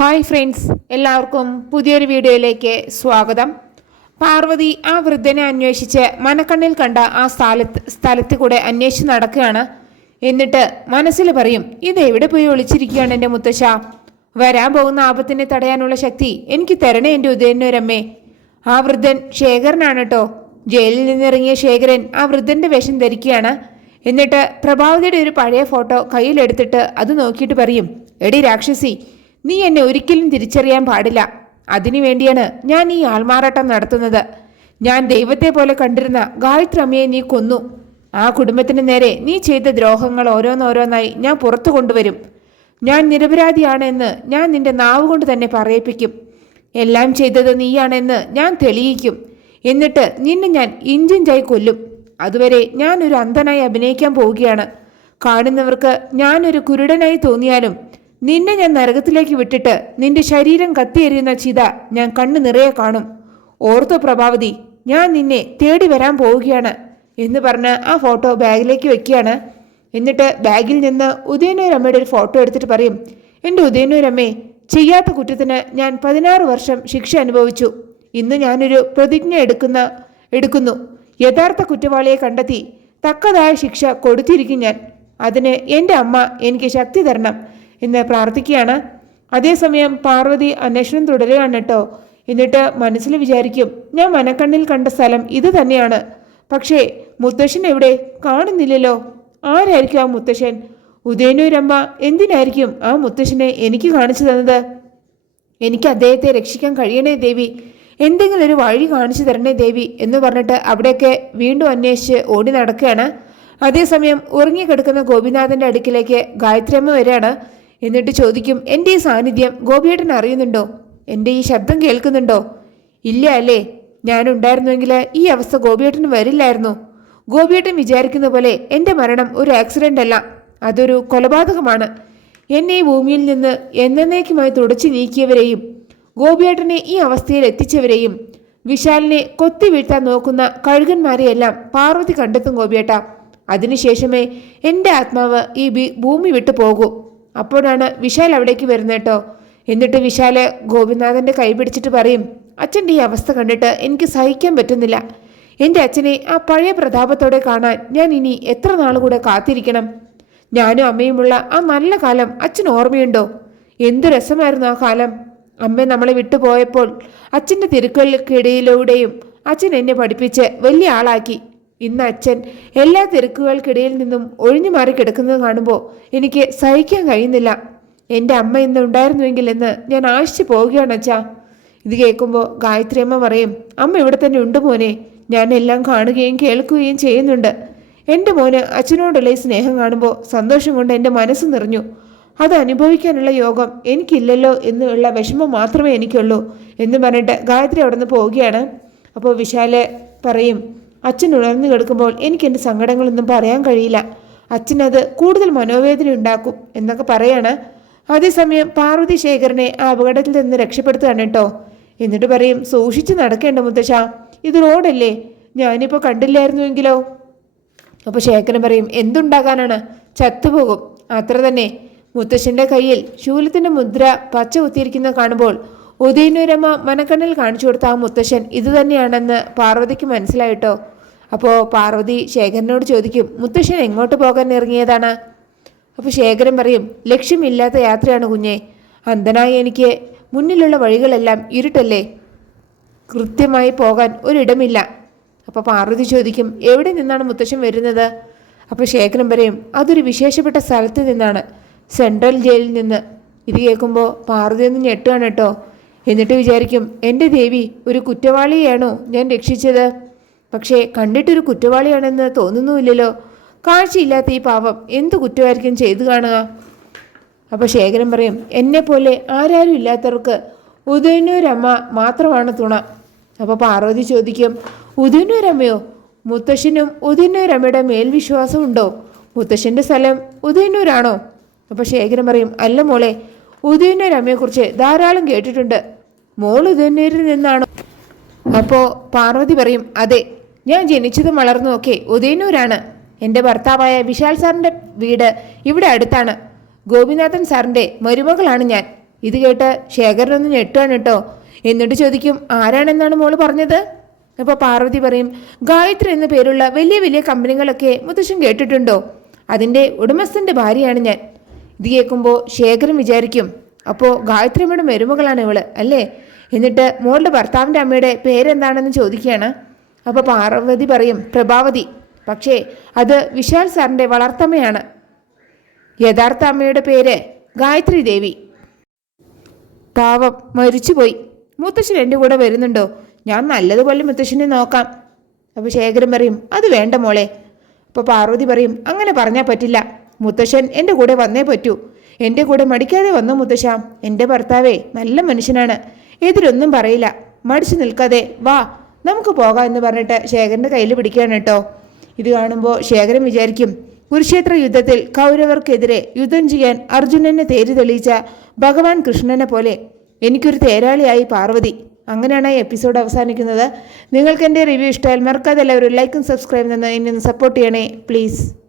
Hi friends എല്ലാവർക്കും പുതിയൊരു വീഡിയോയിലേക്ക് സ്വാഗതം. പാർവതി ആ വൃദ്ധനെ അന്വേഷിച്ച് മനക്കണ്ണിൽ കണ്ട ആ സ്ഥലത്ത് സ്ഥലത്ത് കൂടെ അന്വേഷിച്ച് നടക്കുകയാണ്. എന്നിട്ട് മനസ്സിൽ പറയും ഇത് എവിടെ പോയി ഒളിച്ചിരിക്കുകയാണ് എന്റെ മുത്തശ്ശ? വരാൻ പോകുന്ന ആപത്തിനെ തടയാനുള്ള ശക്തി എനിക്ക് തരണേ എന്റെ ഉദയനൂരമ്മേ ആ വൃദ്ധൻ ശേഖരനാണ് കേട്ടോ. ജയിലിൽ നിന്നിറങ്ങിയ ശേഖരൻ ആ വൃദ്ധന്റെ വേഷം ധരിക്കുകയാണ്. എന്നിട്ട് പ്രഭാവതിയുടെ ഒരു പഴയ ഫോട്ടോ കയ്യിലെടുത്തിട്ട് അത് നോക്കിയിട്ട് പറയും എടി രാക്ഷസി നീ എന്നെ ഒരിക്കലും തിരിച്ചറിയാൻ പാടില്ല. അതിനു വേണ്ടിയാണ് ഞാൻ ഈ ആൾമാറാട്ടം നടത്തുന്നത്. ഞാൻ ദൈവത്തെ പോലെ കണ്ടിരുന്ന ഗായത്രമ്മയെ നീ കൊന്നു. ആ കുടുംബത്തിന് നേരെ നീ ചെയ്ത ദ്രോഹങ്ങൾ ഓരോന്നോരോന്നായി ഞാൻ പുറത്തു കൊണ്ടുവരും. ഞാൻ നിരപരാധിയാണെന്ന് ഞാൻ നിന്റെ നാവ് കൊണ്ട് തന്നെ പറയിപ്പിക്കും. എല്ലാം ചെയ്തത് നീയാണെന്ന് ഞാൻ തെളിയിക്കും. എന്നിട്ട് നിന്നെ ഞാൻ ഇഞ്ചിഞ്ചായി കൊല്ലും. അതുവരെ ഞാൻ ഒരു അന്ധനായി അഭിനയിക്കാൻ പോവുകയാണ്. കാണുന്നവർക്ക് ഞാനൊരു കുരുടനായി തോന്നിയാലും നിന്നെ ഞാൻ നരകത്തിലേക്ക് വിട്ടിട്ട് നിന്റെ ശരീരം കത്തിയെറിയുന്ന ചിത ഞാൻ കണ്ണു നിറയെ കാണും. ഓർത്തു പ്രഭാവതി ഞാൻ നിന്നെ തേടി വരാൻ പോവുകയാണ് എന്ന് പറഞ്ഞ് ആ ഫോട്ടോ ബാഗിലേക്ക് വെക്കുകയാണ്. എന്നിട്ട് ബാഗിൽ നിന്ന് ഉദയനൂരമ്മയുടെ ഒരു ഫോട്ടോ എടുത്തിട്ട് പറയും എന്റെ ഉദയനൂരമ്മേ ചെയ്യാത്ത കുറ്റത്തിന് ഞാൻ പതിനാറ് വർഷം ശിക്ഷ അനുഭവിച്ചു. ഇന്ന് ഞാനൊരു പ്രതിജ്ഞ എടുക്കുന്ന എടുക്കുന്നു. യഥാർത്ഥ കുറ്റവാളിയെ കണ്ടെത്തി തക്കതായ ശിക്ഷ കൊടുത്തിരിക്കും ഞാൻ. അതിന് എന്റെ അമ്മ എനിക്ക് ശക്തി തരണം. എന്ന് പ്രാർത്ഥിക്കുകയാണ്. അതേസമയം പാർവതി അന്വേഷണം തുടരുകയാണ് കേട്ടോ. എന്നിട്ട് മനസ്സിൽ വിചാരിക്കും ഞാൻ മനക്കണ്ണിൽ കണ്ട സ്ഥലം ഇത് തന്നെയാണ്. പക്ഷേ മുത്തശ്ശൻ എവിടെ? കാണുന്നില്ലല്ലോ. ആരായിരിക്കും ആ മുത്തശ്ശൻ? ഉദയനൂരമ്മ എന്തിനായിരിക്കും ആ മുത്തശ്ശനെ എനിക്ക് കാണിച്ചു തന്നത്? എനിക്ക് അദ്ദേഹത്തെ രക്ഷിക്കാൻ കഴിയണേ ദേവി. എന്തെങ്കിലും ഒരു വഴി കാണിച്ചു തരണേ ദേവി എന്ന് പറഞ്ഞിട്ട് അവിടെയൊക്കെ വീണ്ടും അന്വേഷിച്ച് ഓടി നടക്കുകയാണ്. അതേസമയം ഉറങ്ങിക്കിടക്കുന്ന ഗോപിനാഥന്റെ അടുക്കിലേക്ക് ഗായത്രിയമ്മ വരികയാണ്. എന്നിട്ട് ചോദിക്കും എന്റെ ഈ സാന്നിധ്യം ഗോപിയേട്ടൻ അറിയുന്നുണ്ടോ? എന്റെ ഈ ശബ്ദം കേൾക്കുന്നുണ്ടോ? ഇല്ല അല്ലേ. ഞാനുണ്ടായിരുന്നുവെങ്കിൽ ഈ അവസ്ഥ ഗോപിയേട്ടന് വരില്ലായിരുന്നു. ഗോപിയേട്ടൻ വിചാരിക്കുന്ന പോലെ എന്റെ മരണം ഒരു ആക്സിഡന്റ് അല്ല. അതൊരു കൊലപാതകമാണ്. എന്നെ ഈ ഭൂമിയിൽ നിന്ന് എന്നേക്കുമായി തുടച്ചു നീക്കിയവരെയും ഗോപിയേട്ടനെ ഈ അവസ്ഥയിൽ എത്തിച്ചവരെയും വിശാലിനെ കൊത്തി വീഴ്ത്താൻ നോക്കുന്ന കഴുകന്മാരെയെല്ലാം പാർവതി കണ്ടെത്തും ഗോപിയേട്ട. അതിനുശേഷമേ എന്റെ ആത്മാവ് ഈ ഭൂമി വിട്ടു പോകൂ. അപ്പോഴാണ് വിശാൽ അവിടേക്ക് വരുന്നത് കേട്ടോ. എന്നിട്ട് വിശാൽ ഗോപിനാഥന്റെ കൈ പിടിച്ചിട്ട് പറയും അച്ഛന്റെ ഈ അവസ്ഥ കണ്ടിട്ട് എനിക്ക് സഹിക്കാൻ പറ്റുന്നില്ല. എന്റെ അച്ഛനെ ആ പഴയ പ്രതാപത്തോടെ കാണാൻ ഞാൻ ഇനി എത്ര നാൾ കൂടെ കാത്തിരിക്കണം? ഞാനും അമ്മയുമുള്ള ആ നല്ല കാലം അച്ഛൻ ഓർമ്മയുണ്ടോ? എന്തു രസമായിരുന്നു ആ കാലം. അമ്മ നമ്മളെ വിട്ടുപോയപ്പോൾ അച്ഛന്റെ തിരുക്കലിക്കിടയിലൂടെയും അച്ഛൻ എന്നെ പഠിപ്പിച്ച് വലിയ ആളാക്കി. ഇന്ന് അച്ഛൻ എല്ലാ തിരക്കുകൾക്കിടയിൽ നിന്നും ഒഴിഞ്ഞു മാറി കിടക്കുന്നത് കാണുമ്പോൾ എനിക്ക് സഹിക്കാൻ കഴിയുന്നില്ല. എന്റെ അമ്മ ഇന്ന് ഉണ്ടായിരുന്നുവെങ്കിൽ എന്ന് ഞാൻ ആശിച്ചു പോവുകയാണ് അച്ഛാ. ഇത് കേൾക്കുമ്പോൾ ഗായത്രി അമ്മ പറയും അമ്മ ഇവിടെ തന്നെ ഉണ്ട് മോനെ. ഞാൻ എല്ലാം കാണുകയും കേൾക്കുകയും ചെയ്യുന്നുണ്ട്. എന്റെ മോന് അച്ഛനോടുള്ള ഈ സ്നേഹം കാണുമ്പോൾ സന്തോഷം കൊണ്ട് എന്റെ മനസ്സ് നിറഞ്ഞു. അത് അനുഭവിക്കാനുള്ള യോഗം എനിക്കില്ലല്ലോ എന്നുള്ള വിഷമം മാത്രമേ എനിക്കുള്ളൂ എന്ന് പറഞ്ഞിട്ട് ഗായത്രി അവിടെ നിന്ന് പോവുകയാണ്. അപ്പോൾ വിശാൽ പറയും അച്ഛൻ ഉണർന്നു കിടക്കുമ്പോൾ എനിക്ക് എന്റെ സങ്കടങ്ങളൊന്നും പറയാൻ കഴിയില്ല. അച്ഛനത് കൂടുതൽ മനോവേദന ഉണ്ടാക്കും എന്നൊക്കെ പറയാണ്. അതേസമയം പാർവതി ശേഖരനെ ആ അപകടത്തിൽ നിന്ന് രക്ഷപ്പെടുത്തുകയാണ് കേട്ടോ. എന്നിട്ട് പറയും സൂക്ഷിച്ച് നടക്കേണ്ട മുത്തശ്ശ ഇത് റോഡല്ലേ ഞാനിപ്പോൾ കണ്ടില്ലായിരുന്നുവെങ്കിലോ അപ്പോൾ ശേഖരൻ പറയും എന്തുണ്ടാകാനാണ്? ചത്തുപോകും. അത്ര തന്നെ. മുത്തശ്ശന്റെ കയ്യിൽ ശൂലത്തിന്റെ മുദ്ര പച്ച കുത്തിയിരിക്കുന്ന കാണുമ്പോൾ ഉദയനൂരമ്മ മനക്കണ്ണിൽ കാണിച്ചു കൊടുത്ത ആ മുത്തശ്ശൻ ഇത് തന്നെയാണെന്ന് പാർവതിക്ക് മനസ്സിലായിട്ടോ? അപ്പോൾ പാർവതി ശേഖരനോട് ചോദിക്കും മുത്തശ്ശൻ എങ്ങോട്ട് പോകാൻ ഇറങ്ങിയതാണ്? അപ്പോൾ ശേഖരൻ പറയും ലക്ഷ്യമില്ലാത്ത യാത്രയാണ് കുഞ്ഞെ. അന്ധനായ എനിക്ക് മുന്നിലുള്ള വഴികളെല്ലാം ഇരുട്ടല്ലേ? കൃത്യമായി പോകാൻ ഒരിടമില്ല. അപ്പോൾ പാർവതി ചോദിക്കും എവിടെ നിന്നാണ് മുത്തശ്ശൻ വരുന്നത്? അപ്പോൾ ശേഖരൻ പറയും അതൊരു വിശേഷപ്പെട്ട സ്ഥലത്ത് നിന്നാണ്. സെൻട്രൽ ജയിലിൽ നിന്ന്. ഇത് കേൾക്കുമ്പോൾ പാർവതി ഒന്ന് ഞെട്ടുകയാണ് കേട്ടോ. എന്നിട്ട് വിചാരിക്കും എന്റെ ദേവി ഒരു കുറ്റവാളിയാണോ ഞാൻ രക്ഷിച്ചത്? പക്ഷേ കണ്ടിട്ടൊരു കുറ്റവാളിയാണെന്ന് തോന്നുന്നുമില്ലല്ലോ. കാഴ്ചയില്ലാത്ത ഈ പാവം എന്ത് കുറ്റമായിരിക്കും ചെയ്തു കാണുക? അപ്പോൾ ശേഖരൻ പറയും എന്നെ പോലെ ആരാരും ഇല്ലാത്തവർക്ക് ഉദയനൂരമ്മ മാത്രമാണ് തുണ. അപ്പോൾ പാർവതി ചോദിക്കും ഉദയനൂരമ്മയോ? മുത്തശ്ശനും ഉദയനൂരമ്മയുടെ മേൽവിശ്വാസമുണ്ടോ? മുത്തശ്ശന്റെ സ്ഥലം ഉദയനൂരാണോ? അപ്പോൾ ശേഖരൻ പറയും അല്ല മോളെ ഉദയനൂരമ്മയെക്കുറിച്ച് ധാരാളം കേട്ടിട്ടുണ്ട്. മോൾ ഉദയനേരിൽ നിന്നാണോ. അപ്പോൾ പാർവതി പറയും അതെ ഞാൻ ജനിച്ചതും വളർന്നു ഒക്കെ ഉദയനൂരാണ് എന്റെ ഭർത്താവായ വിശാൽ സാറിന്റെ വീട് ഇവിടെ അടുത്താണ്. ഗോപിനാഥൻ സാറിന്റെ മരുമകളാണ് ഞാൻ. ഇത് കേട്ട് ശേഖരനൊന്ന് ഞെട്ടുകയാണ് കേട്ടോ. എന്നിട്ട് ചോദിക്കും ആരാണെന്നാണ് മോൾ പറഞ്ഞത്? അപ്പോൾ പാർവതി പറയും ഗായത്രി എന്ന പേരുള്ള വലിയ വലിയ കമ്പനികളൊക്കെ മുത്തശ്ശൻ കേട്ടിട്ടുണ്ടോ? അതിന്റെ ഉടമസ്ഥന്റെ ഭാര്യയാണ് ഞാൻ. ഇത് കേൾക്കുമ്പോൾ ശേഖരൻ വിചാരിക്കും അപ്പോൾ ഗായത്രിയമ്മയുടെ മരുമകളാണ് ഇവൾ അല്ലേ? എന്നിട്ട് മോളുടെ ഭർത്താവിന്റെ അമ്മയുടെ പേരെന്താണെന്ന് ചോദിക്കുകയാണ്. അപ്പോൾ പാർവതി പറയും പ്രഭാവതി പക്ഷേ അത് വിശാൽ സാറിന്റെ വളർത്തമ്മയാണ്. യഥാർത്ഥ അമ്മയുടെ പേര് ഗായത്രി ദേവി. പാവം മരിച്ചുപോയി. മുത്തശ്ശൻ എന്റെ കൂടെ വരുന്നുണ്ടോ? ഞാൻ നല്ലതുപോലെ മുത്തശ്ശനെ നോക്കാം. അപ്പോൾ ശേഖരൻ പറയും അത് വേണ്ട മോളെ. അപ്പോൾ പാർവതി പറയും അങ്ങനെ പറഞ്ഞാൽ പറ്റില്ല. മുത്തശ്ശൻ എന്റെ കൂടെ വന്നേ പറ്റൂ. എന്റെ കൂടെ മടിക്കാതെ വന്നു മുത്തശ്ശ. എന്റെ ഭർത്താവേ നല്ല മനുഷ്യനാണ്. എതിരൊന്നും പറയില്ല. മടിച്ചു നിൽക്കാതെ വാ നമുക്ക് പോകാം എന്ന് പറഞ്ഞിട്ട് ശേഖരന്റെ കയ്യിൽ പിടിക്കുകയാണ് കേട്ടോ. ഇത് കാണുമ്പോൾ ശേഖരൻ വിചാരിക്കും കുരുക്ഷേത്ര യുദ്ധത്തിൽ കൗരവർക്കെതിരെ യുദ്ധം ചെയ്യാൻ അർജുനനെ തേര് തെളിയിച്ച ഭഗവാൻ കൃഷ്ണനെ പോലെ എനിക്കൊരു തേരാളിയായി പാർവതി. അങ്ങനെയാണ് ഈ എപ്പിസോഡ് അവസാനിക്കുന്നത്. നിങ്ങൾക്ക് എന്റെ റിവ്യൂ ഇഷ്ടമായാൽ മറക്കാതെ എല്ലാവരും ലൈക്കും സബ്സ്ക്രൈബ് നിന്ന് എന്നെ സപ്പോർട്ട് ചെയ്യണേ പ്ലീസ്